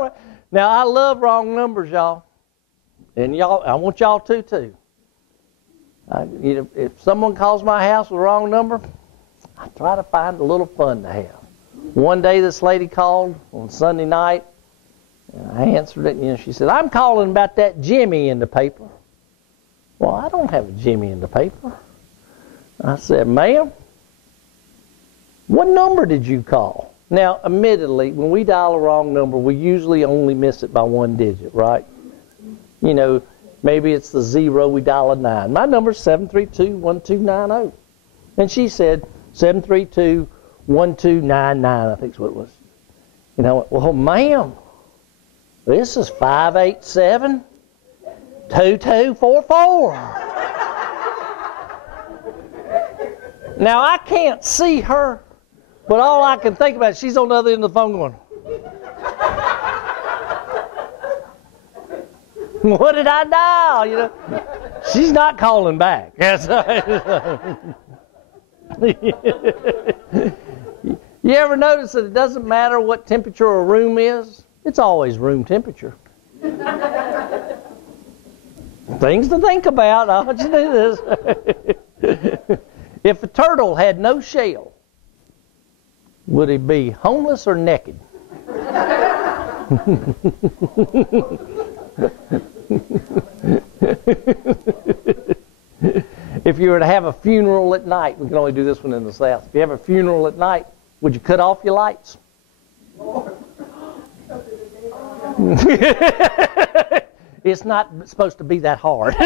all right. Now, I love wrong numbers, y'all. And y'all, I want y'all to, too. If someone calls my house with a wrong number, I try to find a little fun to have. One day, this lady called on Sunday night, and I answered it, and she said, I'm calling about that Jimmy in the paper. Well, I don't have a Jimmy in the paper. I said, ma'am, what number did you call? Now, admittedly, when we dial a wrong number, we usually only miss it by one digit, right? You know, maybe it's the 0, we dial a 9. My number is 732-1290. And she said 732-1299, I think is what it was. And I went, well, ma'am, this is 587-2244. Now, I can't see her, but all I can think about is she's on the other end of the phone going, what did I dial? You know, she's not calling back. You ever notice that it doesn't matter what temperature a room is? It's always room temperature. Things to think about. I want you to do this. If a turtle had no shell, would he be homeless or naked? If you were to have a funeral at night, we can only do this one in the South. If you have a funeral at night, would you cut off your lights? It's not supposed to be that hard.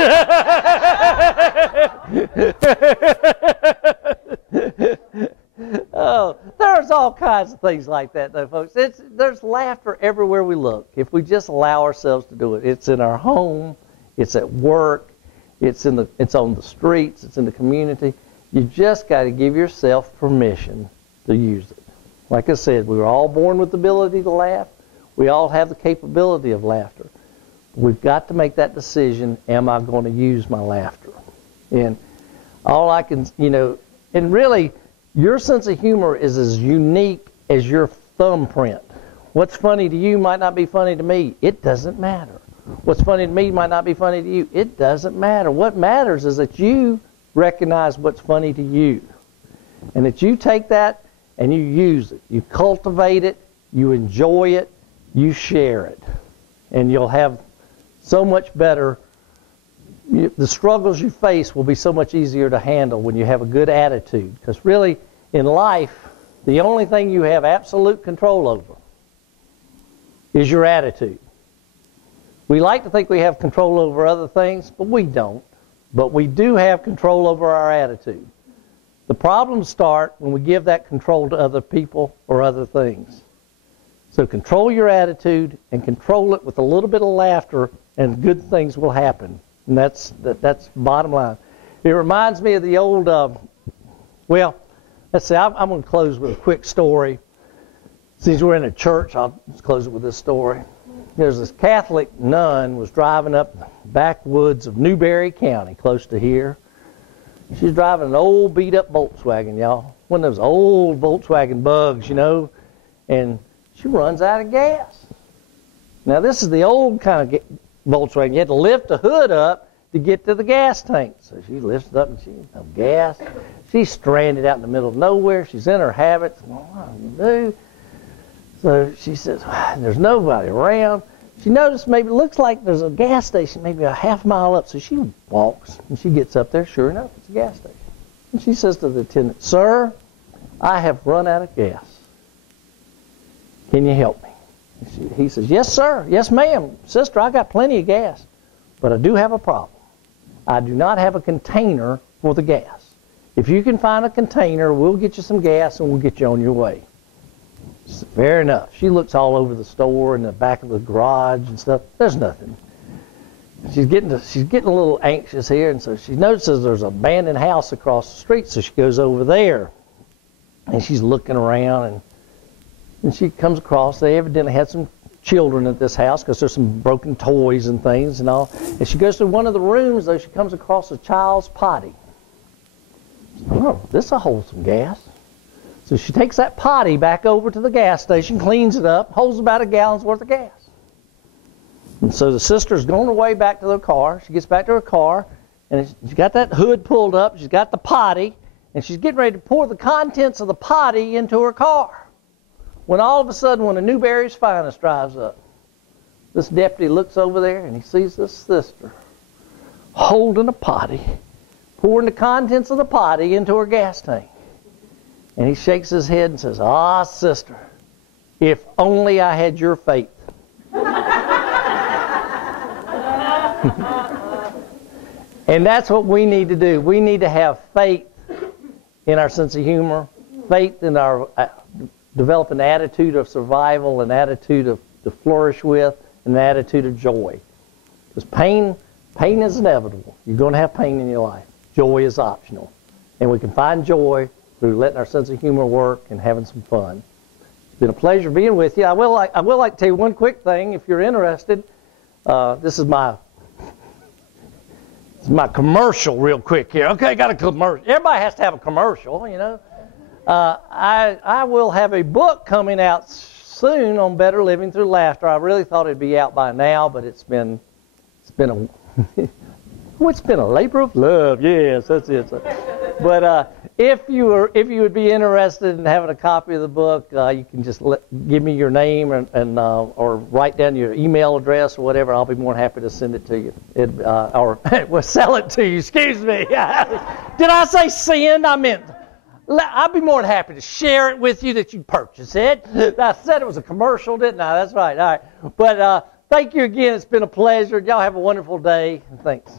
Oh, there's all kinds of things like that, though, folks. There's laughter everywhere we look if we just allow ourselves to do it. It's in our home. It's at work. It's on the streets. It's in the community. You just got to give yourself permission to use it. Like I said, we were all born with the ability to laugh. We all have the capability of laughter. We've got to make that decision, am I going to use my laughter? And all I can, and really, your sense of humor is as unique as your thumbprint. What's funny to you might not be funny to me. It doesn't matter. What's funny to me might not be funny to you. It doesn't matter. What matters is that you recognize what's funny to you. And that you take that and you use it. You cultivate it. You enjoy it. You share it. And you'll have so much better. The struggles you face will be so much easier to handle when you have a good attitude. Because really, in life, the only thing you have absolute control over is your attitude. We like to think we have control over other things, but we don't. But we do have control over our attitude. The problems start when we give that control to other people or other things. So control your attitude and control it with a little bit of laughter, and good things will happen. And that's bottom line. It reminds me of the old, let's see, I'm going to close with a quick story. Since we're in a church, I'll just close it with this story. There's this Catholic nun was driving up the backwoods of Newberry County, close to here. She's driving an old beat-up Volkswagen, y'all. One of those old Volkswagen Bugs, and she runs out of gas. Now, this is the old kind of Volkswagen. You had to lift the hood up to get to the gas tank. So she lifts it up and she's no gas. She's stranded out in the middle of nowhere. She's in her habits. Well, what do you do? So she says, there's nobody around. She noticed maybe, it looks like there's a gas station maybe a half mile up. So she walks and she gets up there. Sure enough, it's a gas station. And she says to the attendant, sir, I have run out of gas. Can you help me? He says, yes, sir. Yes, ma'am. Sister, I got plenty of gas. But I do have a problem. I do not have a container for the gas. If you can find a container, we'll get you some gas and we'll get you on your way. Fair enough. She looks all over the store and the back of the garage and stuff. There's nothing. She's getting a little anxious here, and so she notices there's an abandoned house across the street, so she goes over there. And she's looking around, and she comes across, they evidently had some children at this house because there's some broken toys and things and all. And she goes through one of the rooms, though, she comes across a child's potty. Oh, this will hold some gas. So she takes that potty back over to the gas station, cleans it up, holds about a gallon's worth of gas. And so the sister's going her way back to the car. She gets back to her car, and she's got that hood pulled up. She's got the potty, and she's getting ready to pour the contents of the potty into her car. When all of a sudden, when a Newberry's Finest drives up, this deputy looks over there, and he sees this sister holding a potty, pouring the contents of the potty into her gas tank. And he shakes his head and says, "Ah, sister, if only I had your faith." And that's what we need to do. We need to have faith in our sense of humor, faith in our develop an attitude of survival, an attitude of to flourish with, an attitude of joy. Because pain is inevitable. You're going to have pain in your life. Joy is optional. And we can find joy through letting our sense of humor work and having some fun. It's been a pleasure being with you. I will like to tell you one quick thing if you're interested. This is my commercial real quick here. Okay, got a commercial. Everybody has to have a commercial, you know. I will have a book coming out soon on better living through laughter. I really thought it'd be out by now, but it's been a it's been a labor of love. Yes, that's it. But if you would be interested in having a copy of the book, you can just give me your name and or write down your email address or whatever. I'll be more than happy to send it to you. Or we'll sell it to you. Excuse me. Did I say send? I meant. I'd be more than happy to share it with you that you purchase it. I said it was a commercial, didn't I? That's right. All right. But thank you again. It's been a pleasure. Y'all have a wonderful day. Thanks.